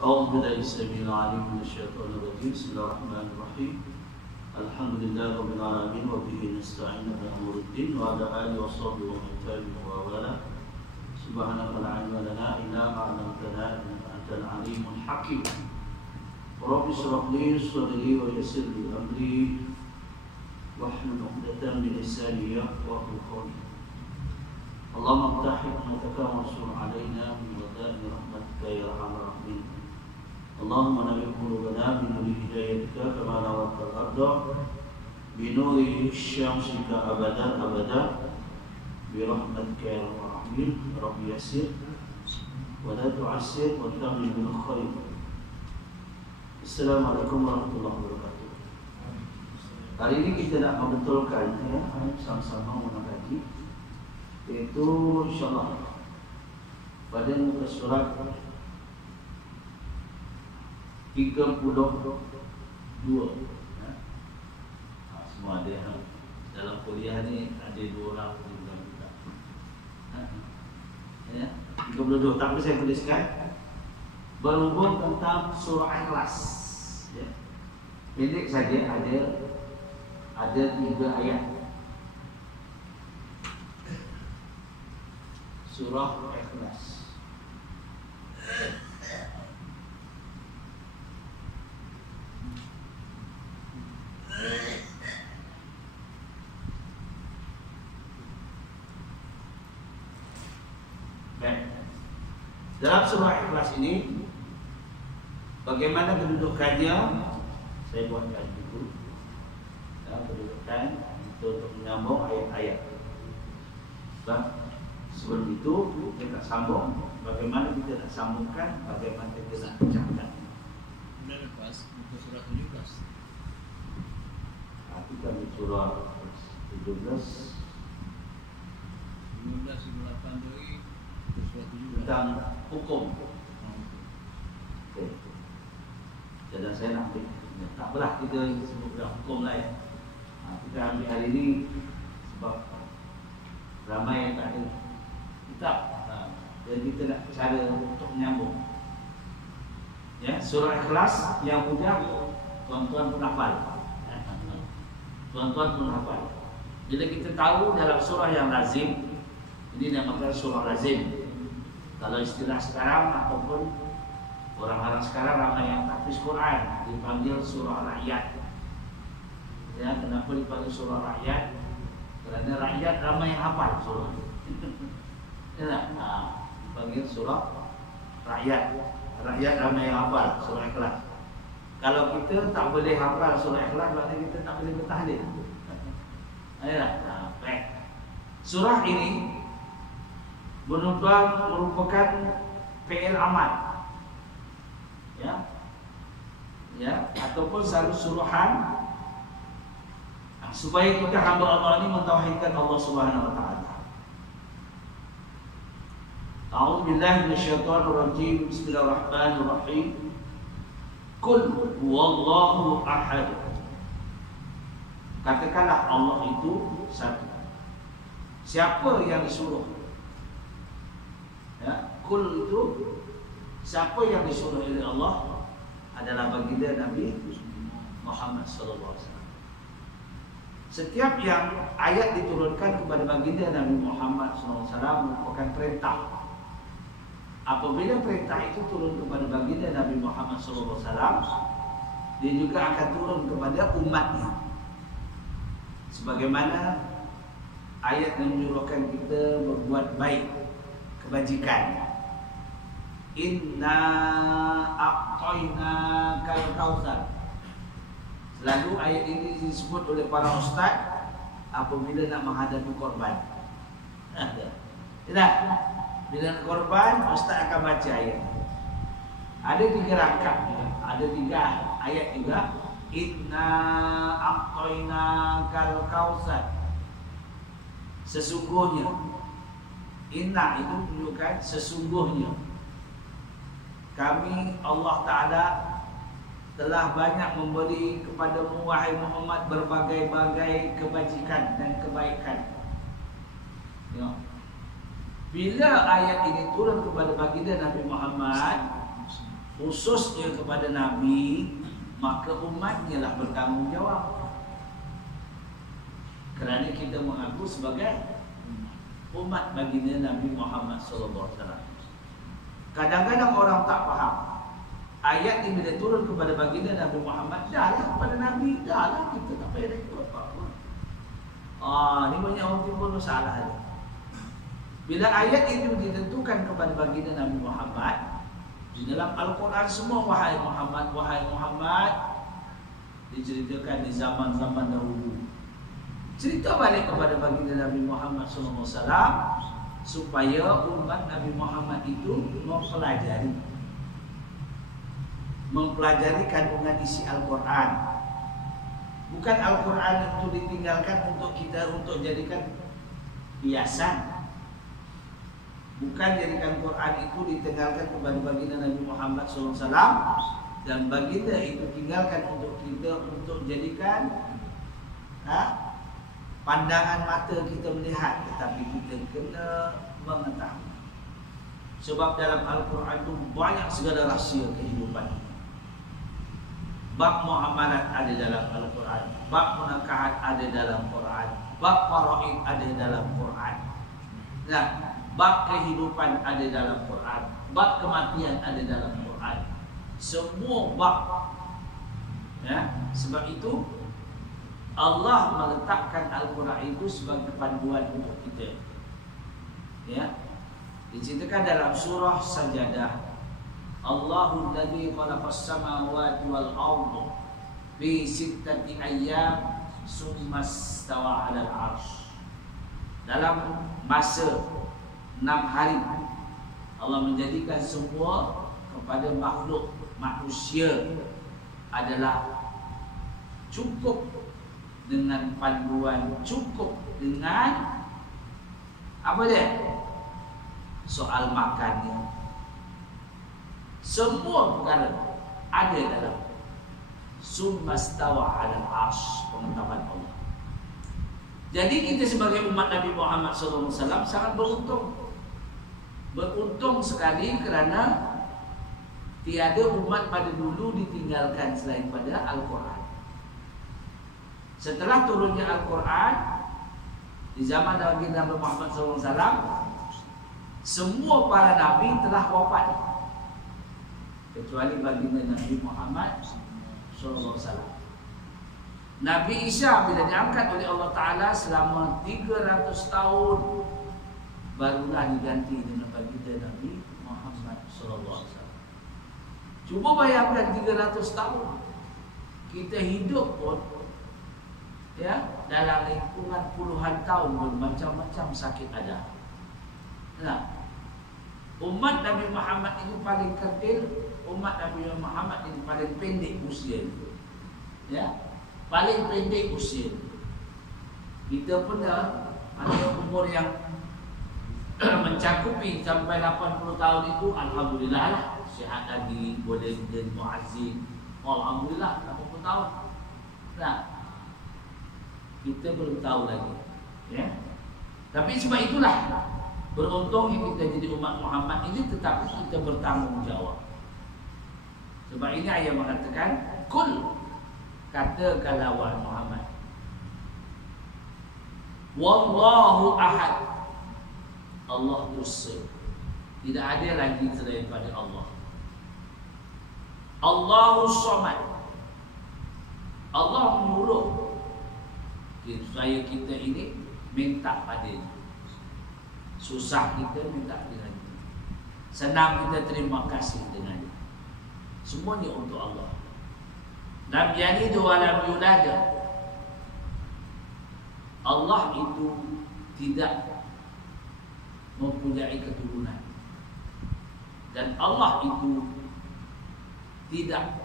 أعوذ بالله السميع العليم من الشيطان الرجيم. بسم الله الرحمن الرحيم. الحمد لله رب العالمين وبه نستعين على أمور الدين وعلى آله وصحبه ومن تبعهم ووالاه. سبحانك لا علم لنا إلا ما علمتنا إنك أنت العليم الحكيم. رب اشرح لي صدري ويسر لي أمري واحلل عقدة من لساني يفقهوا قولي. اللهم افتح حكمتك وانصر علينا من ودائع رحمتك يا أرحم الراحمين. اللهم نور قلوبنا بنور هدايتك كما نورت الأرض بنور شمسك أبدا أبدا برحمتك يا أرحم الراحمين. رب يسر ولا تعسر وتمم بالخير. Assalamualaikum warahmatullahi wabarakatuh. Hari ini kita nak membetulkan sama-sama mengaji, yaitu insyaAllah pada muka surat 32. Semua ada dalam kuliah ni ada 2 orang juga. 32, tapi saya tuliskan berhubung tentang surah Ikhlas. Pendek saja, ada 3 ayat surah Ikhlas. Baik. Dalam surah Ikhlas ini bagaimana kedudukannya? Saya buatkan dulu kedudukan untuk menyambung ayat-ayat. Sebelum itu kita nak sambung. Bagaimana kita nak sambungkan? Bagaimana kita nak pecahkan? Sudah lepas buku surah 17. Kita ambil surah 17 18 dari surah 17 tentang hukum. Okey. Jadi saya nak ambil. Tak apalah kita sebut hukum lah ya. Kita ambil hari ini sebab ramai yang tak ada kitab. Jadi kita nak cara untuk menyambung. Ya, surah Ikhlas yang mudah tuan-tuan pun hafal. Tuan-tuan pun hafal. Bila kita tahu dalam surah yang lazim, ini dinamakan surah lazim. Kalau istilah sekarang ataupun orang-orang sekarang ramai yang tahfiz Quran dipanggil surah rakyat. Ya, kenapa dipanggil surah rakyat? Kerana rakyat ramai yang hafal surah. Ya, dipanggil surah rakyat. Rakyat ramai yang hafal surah Ikhlas. Kalau kita tak boleh hafal surah Ikhlas, berarti kita tak boleh bertahlil. Ayolah, baik. Surah ini merupakan fi'il amal. Ya, ataupun satu suruhan supaya kita hamba Allah ini mentauhidkan Allah Subhanahu wa taala. A'udzu billahi minasyaitonir rajim. Bismillahirrahmanirrahim. Qul huwallahu ahad. Katakanlah Allah itu satu. Siapa yang disuruh? Ya, qul itu siapa yang disuruh oleh Allah adalah baginda Nabi Muhammad sallallahu alaihi wasallam. Setiap yang ayat diturunkan kepada baginda Nabi Muhammad sallallahu alaihi wasallam merupakan perintah. Apabila perintah itu turun kepada baginda Nabi Muhammad sallallahu alaihi wasallam, dia juga akan turun kepada umatnya. Sebagaimana ayat yang menyuruhkan kita berbuat baik, kebajikan. Inna a'tainakal kautsar. Selalu ayat ini disebut oleh para ustaz apabila nak menghadapi korban. Tidak. Bila nak korban, ustaz akan baca ayat. Ada 3 rakaat, ada 3 ayat juga. Inna a'tainakal kautsar. Sesungguhnya. Inna itu menunjukkan sesungguhnya. Kami Allah Ta'ala telah banyak memberi kepadamu wahai Muhammad berbagai-bagai kebajikan dan kebaikan. Ya. Bila ayat ini turun kepada baginda Nabi Muhammad, khususnya kepada Nabi, maka umatnya lah bertanggungjawab. Kerana kita mengaku sebagai umat baginda Nabi Muhammad SAW. Kadang-kadang orang tak faham. Ayat ini bila turun kepada baginda Nabi Muhammad, dah lah kepada Nabi, dah lah, kita tak payah rekod apa-apa. Ni banyak orang timbul masalah ni. Bila ayat itu ditentukan kepada baginda Nabi Muhammad, di dalam Al-Quran semua wahai Muhammad diceritakan di zaman-zaman dahulu. Cerita balik kepada baginda Nabi Muhammad SAW supaya umat Nabi Muhammad itu mempelajari kandungan isi Al-Quran. Bukan Al-Quran itu ditinggalkan untuk kita untuk jadikan hiasan. Bukan jadikan Quran itu ditinggalkan kepada baginda Nabi Muhammad SAW dan baginda itu tinggalkan untuk kita untuk jadikan pandangan mata kita melihat, tetapi kita kena mengetahui. Sebab dalam Al-Quran itu banyak segala rahsia kehidupan. Bab muamalat ada dalam Al-Quran, bab munakahat ada dalam Quran, bab faraid ada dalam Quran. Nah, bab kehidupan ada dalam Quran, bab kematian ada dalam Quran. Semua bab. Sebab itu Allah meletakkan Al-Quran itu sebagai panduan untuk kita. Diceritakan dalam surah Sajadah, Allahul ladzi khalaqas samawati wal arda fi sittati ayyam summa istawa 'alal 'arsy. Dalam masa 6 hari Allah menjadikan semua kepada makhluk manusia adalah cukup dengan panduan, cukup dengan apa dia? Soal makannya. Semua perkara ada dalam summa istawa 'alal 'arsy, pengetahuan Allah. Jadi kita sebagai umat Nabi Muhammad SAW sangat beruntung. Beruntung sekali kerana tiada umat pada dulu ditinggalkan selain pada Al-Quran. Setelah turunnya Al-Quran di zaman Nabi Muhammad SAW, semua para Nabi telah wafat kecuali baginda Nabi Muhammad SAW. Nabi Isa bila diangkat oleh Allah Ta'ala selama 300 tahun barulah diganti dengan baginda Nabi Muhammad SAW. Cuba bayangkan 300 tahun kita hidup pun dalam lingkungan puluhan tahun pun macam-macam sakit ada. Umat Nabi Muhammad ini paling kerdil, umat Nabi Muhammad ini paling pendek usia. Paling pendek usia. Kita pun dah ada umur yang mencakupi sampai 80 tahun itu, alhamdulillah lah, sihat lagi, boleh jadi muazzin. Alhamdulillah 80 tahun. Kita belum tahu lagi. Tapi sebab itulah beruntung kita jadi umat Muhammad ini, tetapi kita bertanggungjawab. Sebab ini ayat mengatakan kul, katakanlah wahai Muhammad, wallahu ahad, Allah Esa, tidak ada lagi selain pada Allah. Allahus Samad, Allah menyuruh supaya kita ini minta padanya. Susah kita minta dengan dia, senang kita terima kasih dengan dia. Semuanya untuk Allah. Lam yalid wa lam yulad. Allah itu tidak mempunyai keturunan, dan Allah itu tidak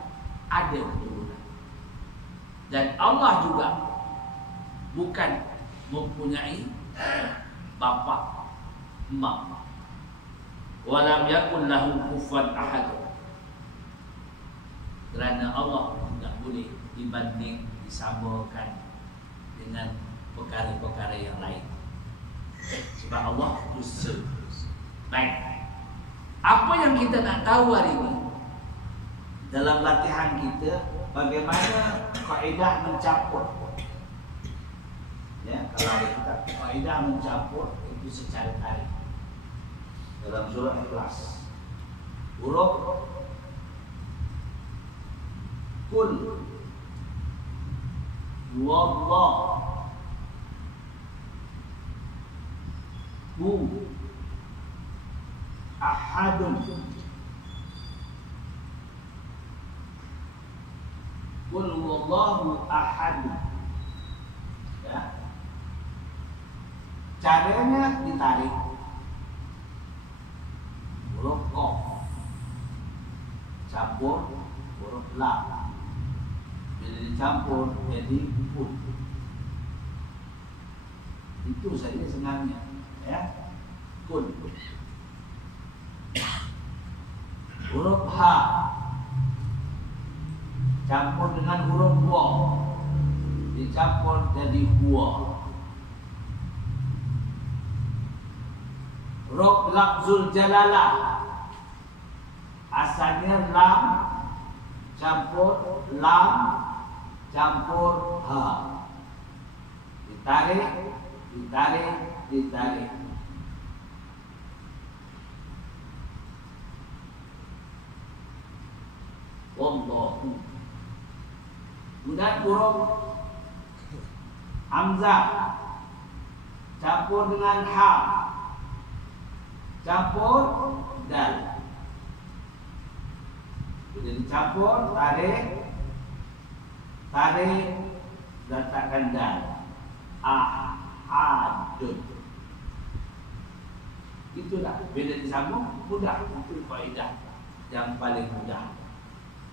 ada keturunan, dan Allah juga bukan mempunyai bapa, mak. Walam yakun lahu kufuwan ahad. Kerana Allah tidak boleh dibanding, disamakan dengan perkara-perkara yang lain. Sebab Allah Esa. Baik, apa yang kita nak tahu hari ini, dalam latihan kita bagaimana kaedah mencampur. Ya, kalau ada kita kaedah mencampur itu secara tarik. Dalam surah Ikhlas, huruf kul wallah hu ahadun qul huwallahu ahad. Ya. Caranya ditarik huruf qaf campur huruf lam, bila dicampur jadi pun. Itu saja senangnya, ya. Kun huruf ha campur dengan huruf wa, dicampur jadi huwa. Huruf lafzul jalalah asalnya lam campur lam campur ha, ditarik ditarik ditarik. Wallahu. Kemudian huruf hamzah campur dengan ha campur dal. Bila dicampur tarik tarik letakkan dal. Ahadun. Itulah bila disambung mudah. Itu faedah yang paling mudah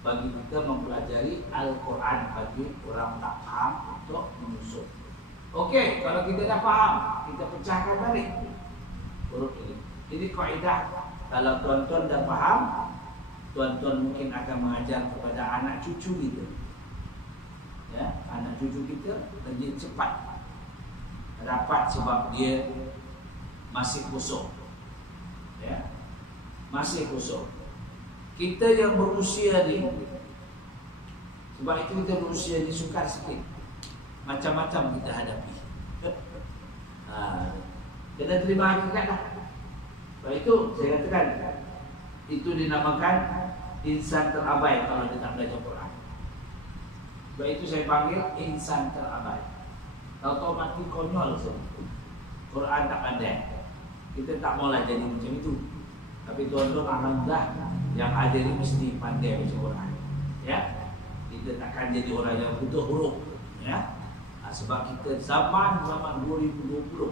bagi kita mempelajari Al-Quran bagi orang tak faham untuk menyusun. Okey, kalau kita dah faham, kita pecahkan balik huruf ini. Ini kaedah. Kalau tuan-tuan dah faham, tuan-tuan mungkin akan mengajar kepada anak cucu kita. Ya, anak cucu kita lebih cepat dapat sebab dia masih kosong. Ya, masih kosong. Kita yang berusia ni, sebab itu kita berusia ni sukar sikit. Macam-macam kita hadapi. Kena terima hakikat dah. Sebab itu saya katakan, itu dinamakan insan terabai kalau dia tak belajar Quran. Sebab itu saya panggil insan terabai. Tahu-tahu mati konyol semua. Quran tak pandai. Kita tak maulah jadi macam itu. Tapi tuan-tuan alhamdulillah yang ada ni mesti pandai baca Quran. Ya. Kita takkan jadi orang yang buta huruf. Ya. Sebab kita zaman 2020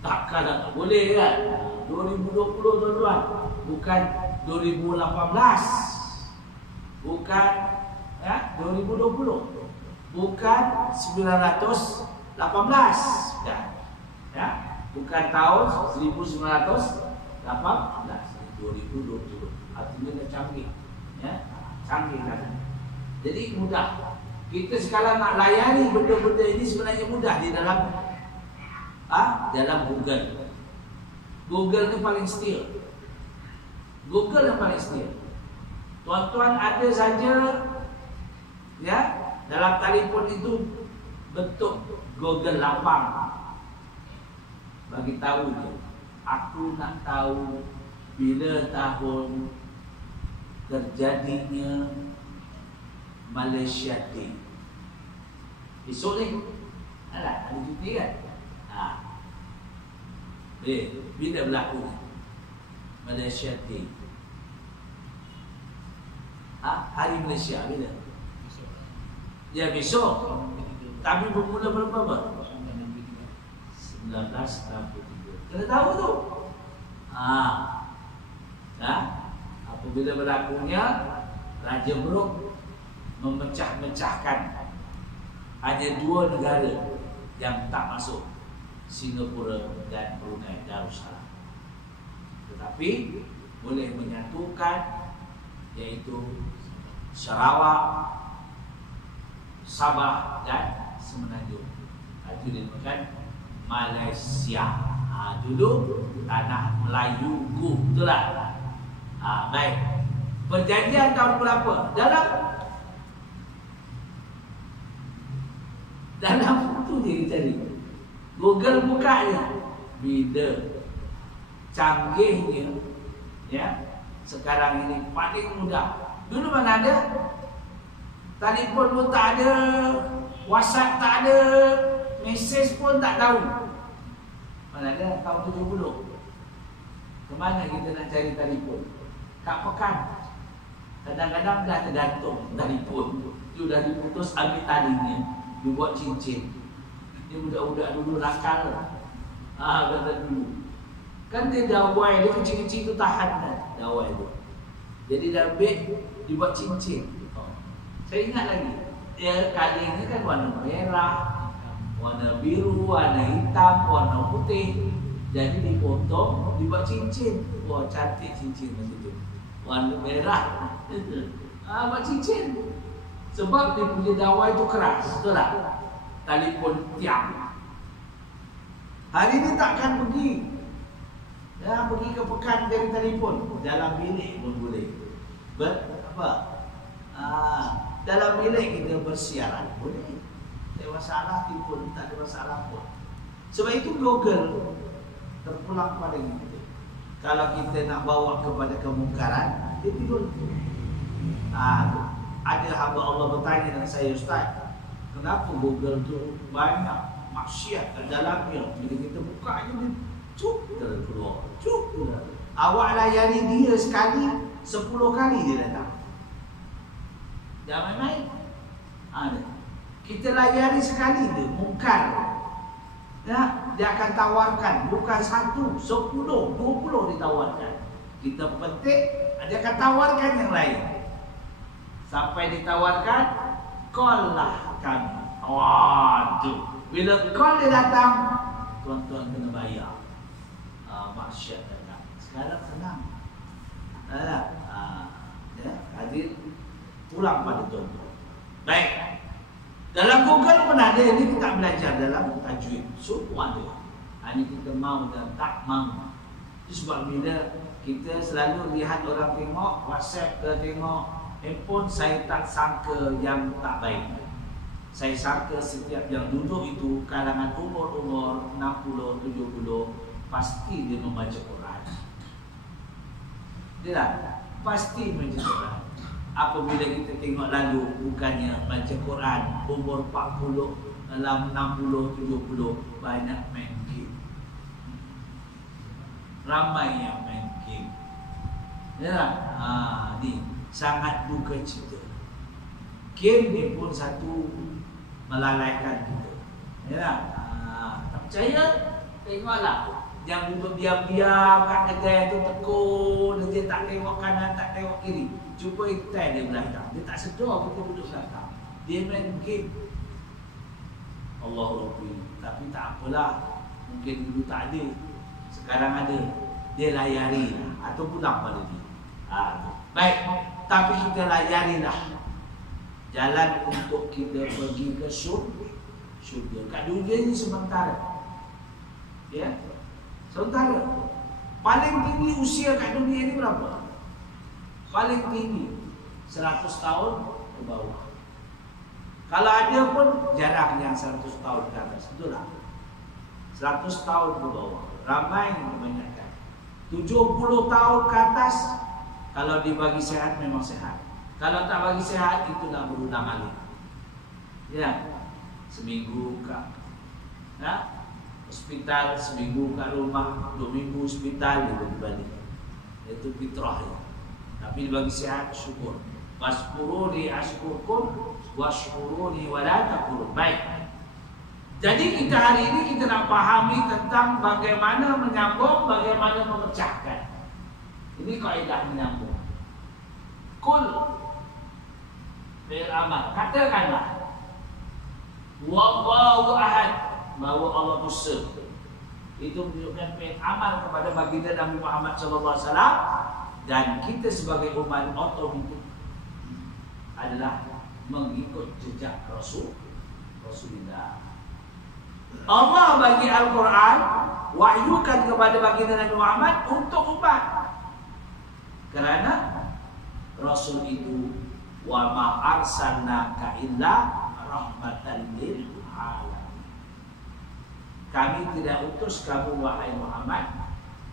takkan tak boleh kan. 2020 tuan-tuan, bukan 2018. Bukan ya 2020. Bukan 918 kan. Ya. Bukan tahun 1918. 2020. Artinya dah canggih. Ya. Canggih kan. Jadi mudah. Kita sekarang nak layani benda-benda ini sebenarnya mudah di dalam dalam Google. Google ni paling setia. Google yang paling setia. Tuan-tuan ada saja ya dalam telefon itu bentuk Google lapang. Bagi tahu dia. Aku nak tahu bila tahun terjadinya Malaysia Day. Esok ni ada cuti kan? Bila berlaku Malaysia Day? Hari Malaysia bila? Ya besok. Tapi bermula berapa? 1963. Kena tahu tu. Apabila berlakunya Raja Brooke memecah-mecahkan hanya 2 negara yang tak masuk, Singapura dan Brunei Darussalam. Tetapi boleh menyatukan, iaitu Sarawak, Sabah dan Semenanjung. Itu dinamakan Malaysia. Dulu tanah Melayu, betul tak? Baik. Perjanjian tahun berapa? Dalam itu dia cari. Google buka je. Bila canggihnya, ya, sekarang ini paling mudah. Dulu mana ada? Telefon pun tak ada, WhatsApp tak ada, mesej pun tak tahu. Mana ada tahun 70. Kemana kita nak cari telefon? Kat pekan. Kadang-kadang dah tergantung telefon. Dia dah diputus ambil talinya. Dia buat cincin. Dia budak-budak dulu nakal. Kata dulu. Kan dia dawai, dia kecil-kecil tu tahan dah. Dawai tu. Jadi dah ambil, dia buat cincin. Saya ingat lagi. Dia kalinya kan warna merah, warna biru, warna hitam, warna putih. Jadi dipotong, dibuat cincin. Wah, cantik cincin macam tu. Warna merah. Buat cincin. Sebab dia punya dawai tu keras. Betul tak? Telefon tiang. Hari ni takkan pergi. Pergi ke pekan dari telefon. Dalam bilik pun boleh. Dalam bilik kita bersiaran boleh. Tak ada masalah, telefon tak ada masalah pun. Sebab itu Google terpulang pada kita. Kalau kita nak bawa kepada kemungkaran, dia tidur. Ada hamba Allah bertanya dengan saya, Ustaz, kenapa Google tu banyak maksiat ke dalamnya? Bila kita buka je dia cuk keluar. Awak layari dia sekali, 10 kali dia datang. Jangan main-main. Kita layari sekali dia mungkar. Ya, dia akan tawarkan bukan 1, 10, 20 ditawarkan. Kita petik, dia akan tawarkan yang lain. Sampai ditawarkan, call lah kami. Waduh, bila call dia datang, tuan-tuan kena bayar. Maksiat datang. Sekarang senang. Ya, hadir pulang pada tuan-tuan. Baik. Dalam Google pun ada, ini kita belajar dalam tajwid. Semua ada. Ini kita mau dan tak mau. Itu sebab bila kita selalu lihat orang tengok WhatsApp ke tengok handphone, saya tak sangka yang tak baik. Saya sangka setiap yang duduk itu kalangan umur 60, 70 pasti dia membaca Quran. Dia tak? Pasti membaca Quran. Apabila kita tengok lalu bukannya baca Quran umur 40, dalam 60, 70 banyak main game. Ramai yang main game. Ya, ni sangat duka cita. Game ni pun satu melalaikan kita. Ya, tak percaya? Tengoklah. Yang duduk diam-diam kat kedai tu tekun, dia tak tengok kanan, tak tengok kiri. Cuba itai dia belakang. Dia tak sedar kita duduk belakang. Dia main game. Allahuakbar. Tapi tak apalah. Mungkin dulu tak ada. Sekarang ada. Dia layari lah. Atau pulang pada dia. Baik. Tapi kita layarilah jalan untuk kita pergi ke syurga. Kat dunia ni sementara. Ya. Sementara. Paling tinggi usia kat dunia ni berapa? Paling tinggi 100 tahun ke bawah. Kalau ada pun jarang yang 100 tahun ke atas. Betul tak? 100 tahun ke bawah. Ramai kebanyakan. 70 tahun ke atas, kalau dibagi sehat memang sehat. Kalau tak bagi sehat, itulah berulang alik. Ya, seminggu ke hospital, seminggu kat rumah, 2 minggu hospital, dia balik. Itu fitrah ya. Tapi bagi sihat, syukur. Waskuruni ashkurkum, washkuruni wala takfurun. Baik. Jadi kita hari ini kita nak fahami tentang bagaimana menyambung, bagaimana memecahkan. Ini kaidah menyambung. Kul bil amal. Katakanlah wallahu ahad, bahawa Allah Musa. Itu menunjukkan fi'il amal kepada baginda Nabi Muhammad SAW. Dan kita sebagai umat otomatik adalah mengikut jejak Rasulullah. Allah bagi Al-Quran wahyukan kepada baginda Nabi Muhammad untuk umat. Kerana Rasul itu wa ma arsalnaka illa rahmatan lil alamin. Kami tidak utus kamu wahai Muhammad,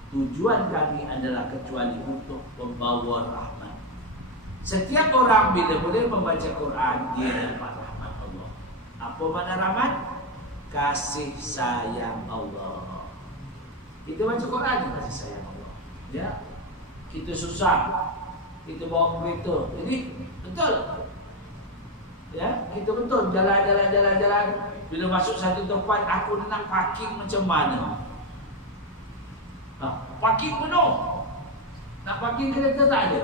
tujuan kami adalah kecuali untuk membawa rahmat. Setiap orang bila boleh membaca Quran, dia dapat rahmat Allah. Apa makna rahmat? Kasih sayang Allah. Kita baca Quran, kasih sayang Allah. Ya, kita susah, kita bawa kereta, jadi betul. Ya, kita betul jalan. Bila masuk satu tempat, aku nak parking macam mana? Parking penuh. Nak parking kereta tak ada.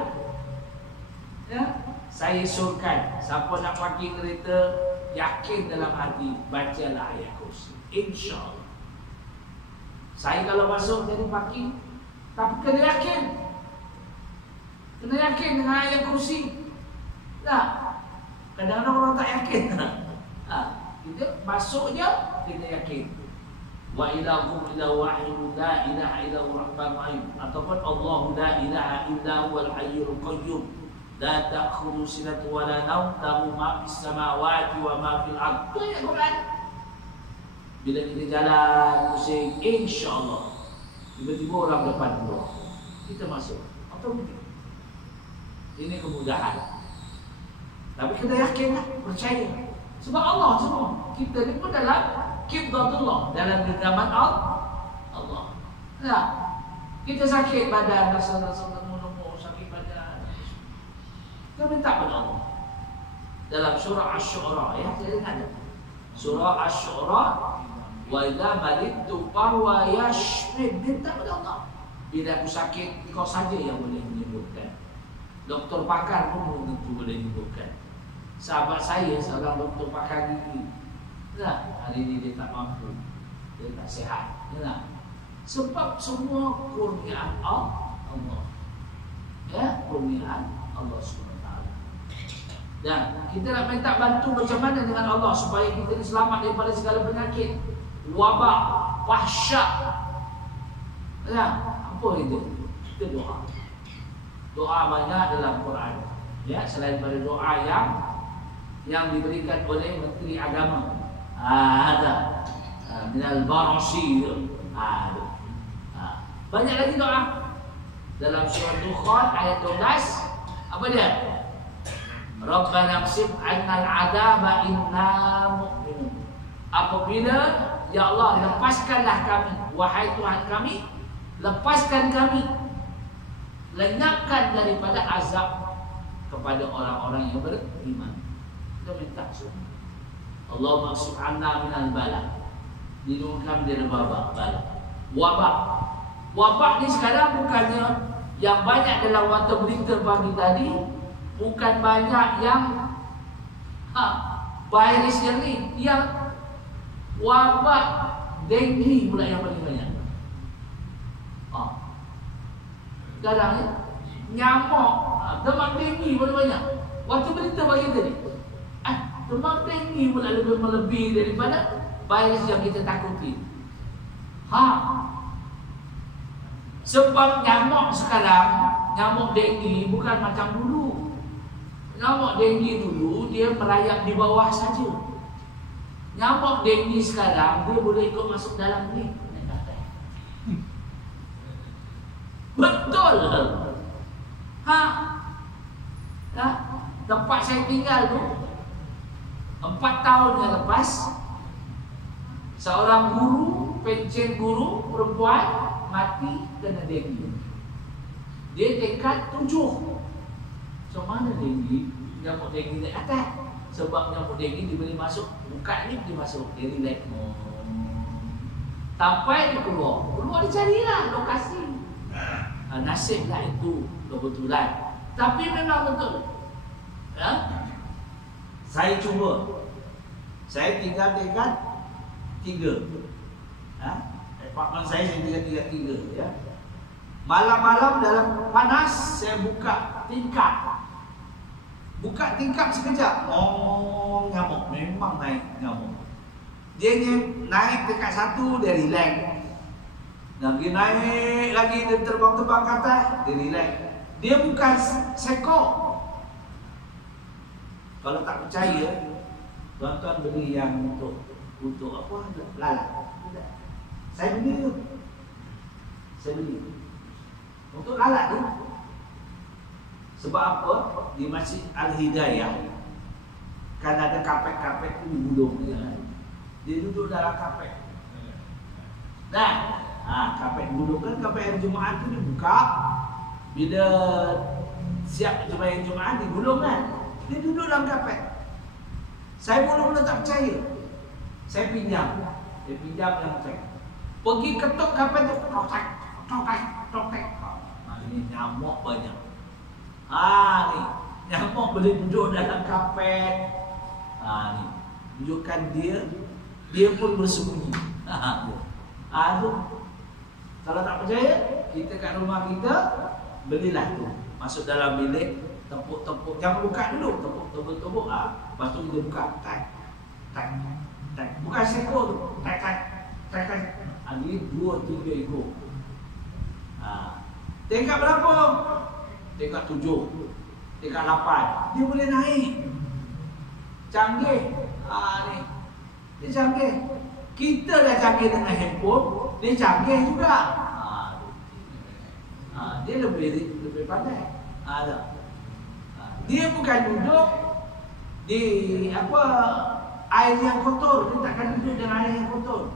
Ya, saya surkan siapa nak parking kereta, yakin dalam hati, bacalah ayat kursi. InsyaAllah. Saya kalau masuk jadi parking, tapi kena yakin. Kena yakin dengan ayat kursi. Tak. Kadang-kadang orang tak yakin. Kita masuk je, kita yakin. Wa ilahukum ilahu wahidun la ilaha illahu rahmanur rahim. Ataupun Allahu la ilaha illa huwal hayyul qayyum la ta'khudhuhu sinatun wa la nawm lahu ma fis samawati wa ma fil ardh. Itu ayat Quran. Bila kita jalan pusing, insya-Allah tiba-tiba orang depan keluar, kita masuk automatik. Ini kemudahan. Tapi kita yakinlah, percaya. Sebab Allah semua. Kita ni pun dalam qiblatullah, dalam genggaman Allah. Nah, kita sakit badan, rasa menunggu sakit badan, kita minta pada Allah. Dalam surah Asy-Syu'ara, ya, jadi ada surah Asy-Syu'ara, wa idza maridtu fahuwa yashfin. Minta pada Allah. Bila aku sakit, kau saja yang boleh menyembuhkan. Doktor pakar pun boleh menyembuhkan. Sahabat saya seorang doktor pakar gigi. Nah, hari ini dia tak mampu, dia tak sihat. Nah, sebab semua kurniaan Allah. Ya, kurniaan Allah SWT. Dan kita nak minta bantu macam mana dengan Allah supaya kita ni selamat daripada segala penyakit, wabak, fahsyat. Nah, apa itu? Kita doa. Doa banyak dalam Quran. Ya, selain daripada doa yang diberikan oleh Menteri Agama. Ada minal barasi. Banyak lagi doa. Dalam surah Dukhan ayat 12, apa dia? Rabbana qsif 'annal 'adaba inna mu'minun. Apabila ya Allah, lepaskanlah kami, wahai Tuhan kami, lepaskan kami, lenyapkan daripada azab kepada orang-orang yang beriman. Kita minta semua. Allahumma qsif 'anna minal bala. Lindungi kami dari wabak. Wabak ni sekarang bukannya yang banyak dalam warta berita pagi tadi, bukan banyak yang virus yang ni, yang wabak denggi pula yang paling banyak. Sekarang ni nyamuk, demam denggi paling banyak. Warta berita pagi tadi, demam denggi pula lebih melebihi daripada virus yang kita takuti. Sebab nyamuk sekarang, nyamuk denggi bukan macam dulu. Nyamuk denggi dulu dia merayap di bawah saja. Nyamuk denggi sekarang dia boleh ikut masuk dalam ni. Betul. Tempat saya tinggal tu 4 tahun yang lepas, seorang guru, pencen guru perempuan mati kena denggi. Dia tingkat 7. So mana denggi? Nyamuk denggi naik atas. Sebab nyamuk denggi dia boleh masuk, buka ni dia masuk, dia relax. Sampai dia keluar dia carilah lokasi. Nasiblah itu kebetulan. Tapi memang betul. Saya cuba. Saya tinggal tingkat 3. Apartmen saya tinggal 3 ya. Malam-malam dalam panas saya buka tingkap. Buka tingkap sekejap. Nyamuk memang naik nyamuk. Dia naik tingkat 1 dia relax. Lagi naik lagi dia terbang-terbang ke atas, dia relax. Dia bukan sekok. Kalau tak percaya, tuan-tuan beli yang untuk apa? Lalat. Saya beli tu. Saya beli untuk lalat tu. Sebab apa? Di Masjid Al-Hidayah kan ada kapet-kapet tu gulung dia. Dia duduk dalam kapet. Kapet gulung kan kapet hari Jumaat tu dibuka. Bila siap sembahyang Jumaat digulung kan. Dia duduk dalam kapet. Saya mula-mula tak percaya. Saya pinjam. Dia pinjam yang cek. Pergi ketuk kapet tu, tok-tek. Ini nyamuk banyak. Ni nyamuk boleh duduk dalam kapet. Ni tunjukkan dia pun bersembunyi. Tu. Kalau tak percaya, kita kat rumah kita belilah tu. Masuk dalam bilik, tepuk-tepuk. Jangan buka dulu, tepuk-tepuk. Lepas tu kita buka. Tak. Bukan seekor tu. Tak. Ini 2-3 ekor. Tingkat berapa? Tingkat 7, tingkat 8. Dia boleh naik. Canggih. Ni. Dia canggih. Kita dah canggih dengan handphone, dia canggih juga. Dia lebih pandai. Dia bukan duduk di air yang kotor. Dia takkan duduk dengan air yang kotor.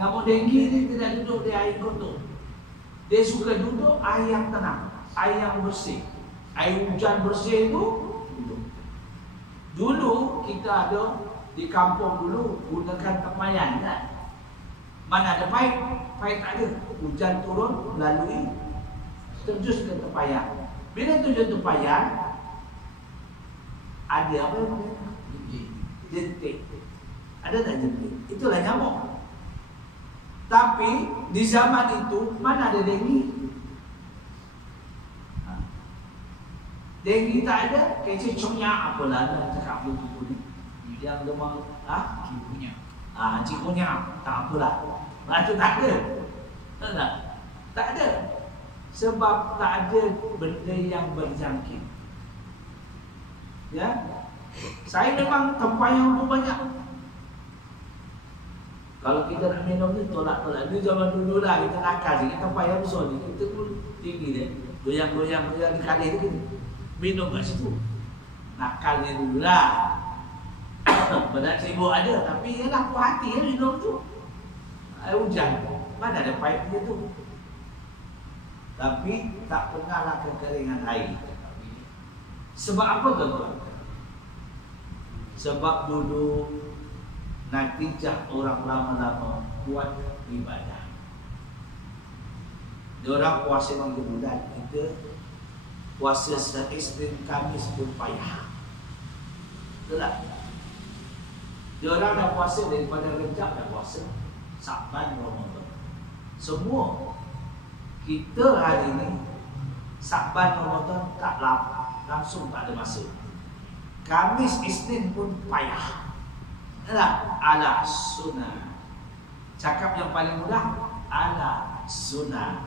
Nyamuk denggi ni tidak duduk di air kotor. Dia suka duduk air yang tenang, air yang bersih. Air hujan bersih itu duduk. Dulu kita ada di kampung dulu gunakan tempayan kan? Mana ada paip? Paip tak ada. Hujan turun melalui terjus ke tempayan. Bila terjun tempayan ada apa yang jentik. Ada tak jentik? Itulah nyamuk. Tapi di zaman itu mana ada denggi? Denggi tak ada. Kecil conyak apalah cakap begitu ni. Yang demam cikunya tak apalah. Itu tak ada. Tak ada. Sebab tak ada benda yang berjangkit. Ya. Saya memang tempayan tu banyak. Kalau kita nak minum ni tolak. Ni zaman dulu lah kita nakal sikit. Tempayan besar ni kita pun tinggi dia. Goyang-goyang di kali tu minum kat situ. Nakalnya dulu lah. Benar sibuk ada. Tapi ialah puas hati lah minum tu. Air hujan. Mana ada paip dia tu. Tapi tak pernahlah kekeringan air. Sebab apa tuan-tuan? Sebab dulu natijah orang lama-lama buat ibadah. Diorang puasa 3 bulan. Kita puasa Isnin, Khamis pun payah. Betul tak? Diorang dah puasa daripada Rejab dah puasa. Sa'ban, Ramadan. Semua. Kita hari ni Sa'ban, Ramadan tak lapar. Langsung tak ada masa. Khamis, Isnin pun payah. Ala sunnah. Cakap yang paling mudah ala sunnah.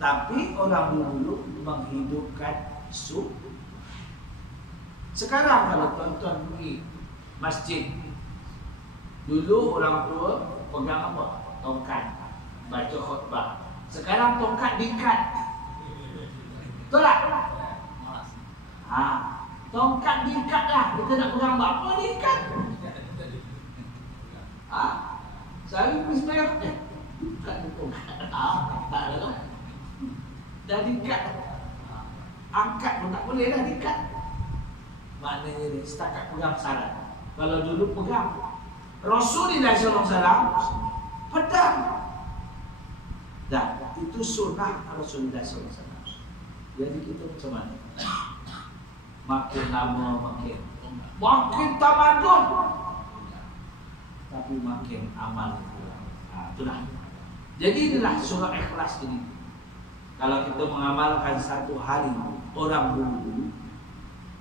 Tapi orang dulu menghidupkan sunnah. Sekarang kalau tuan-tuan pergi masjid, dulu orang tua pegang apa? Tongkat, baca khutbah. Sekarang tongkat diikat. Betul tak? Tongkat diikat dah. Kita nak pegang apa diikat? Saya pergi semayang bukan tongkat. Tak ada tu. Dah diikat. Angkat pun tak boleh dah diikat. Maknanya ni setakat pegang salat. Kalau dulu pegang Rasulullah SAW pedang. Dan itu sunnah Rasulullah SAW. Jadi kita macam mana? Makin lama makin tamadun, tapi makin amal. Itulah. Jadi inilah surah Ikhlas ini. Kalau kita mengamalkan satu hari orang dulu,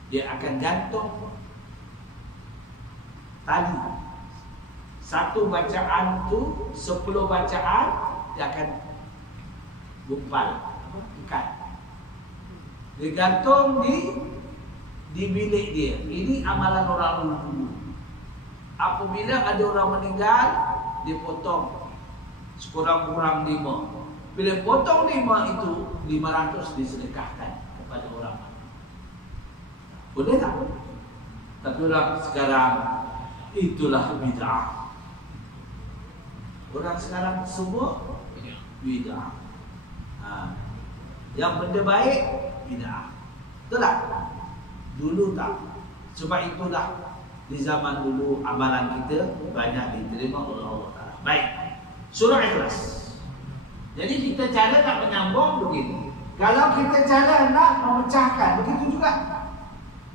dia akan gantung tali. Satu bacaan tu 10 bacaan dia akan gumpal, ikat. Digantung di di bilik dia. Ini amalan orang dulu. Apabila ada orang meninggal, dipotong sekurang-kurang 5. Bila potong 5 itu 500 disedekahkan kepada orang. Boleh tak? Tapi orang sekarang itulah bid'ah. Orang sekarang semua bid'ah. Yang benda baik bid'ah. Betul tak? Dulu tak. Sebab itulah di zaman dulu amalan kita banyak diterima oleh Allah Taala. Baik. Surah Ikhlas. Jadi kita cara nak menyambung begini. Kalau kita cara nak memecahkan, begitu juga.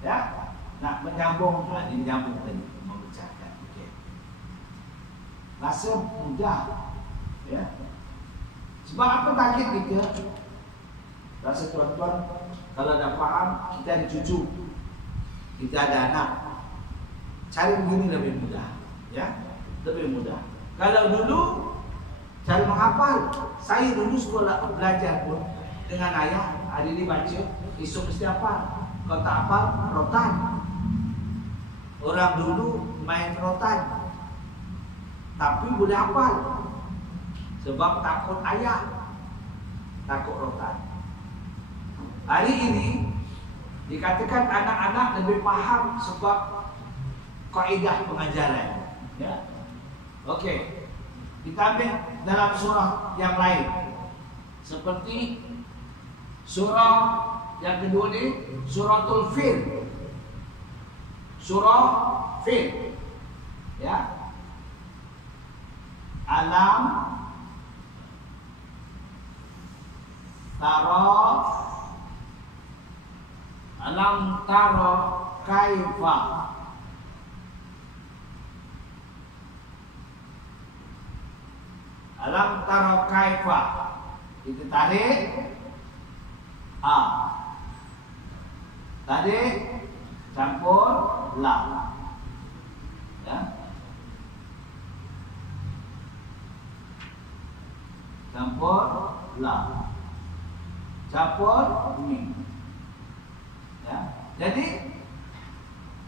Ya, nak menyambung, ini menyambung tadi, memecahkan. Okey. Rasa mudah. Ya. Sebab apa target kita? Rasa tuan-tuan, kalau dah faham, kita ada cucu, kita ada anak. Cari begini lebih mudah. Ya, lebih mudah. Kalau dulu cara menghafal, saya dulu sekolah belajar pun dengan ayah, hari ini baca, esok mesti hafal. Kalau tak hafal, rotan. Orang dulu main rotan, tapi boleh hafal. Sebab takut ayah, takut rotan. Hari ini dikatakan anak-anak lebih faham sebab kaedah pengajaran. Ya, okey. Kita ambil dalam surah yang lain. Seperti surah yang kedua ni, Suratul Fil. Surah Fil. Ya. Alam tara kaifa. Alam tara kaifa. Kita tarik A. Tarik campur la. Ya. Campur la. Campur mim. Ya. Jadi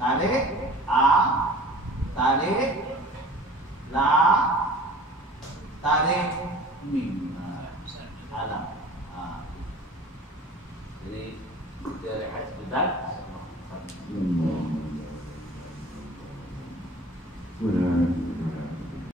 tarik A, tarik la, tarik mim. Alam. Jadi kita rehat sebentar.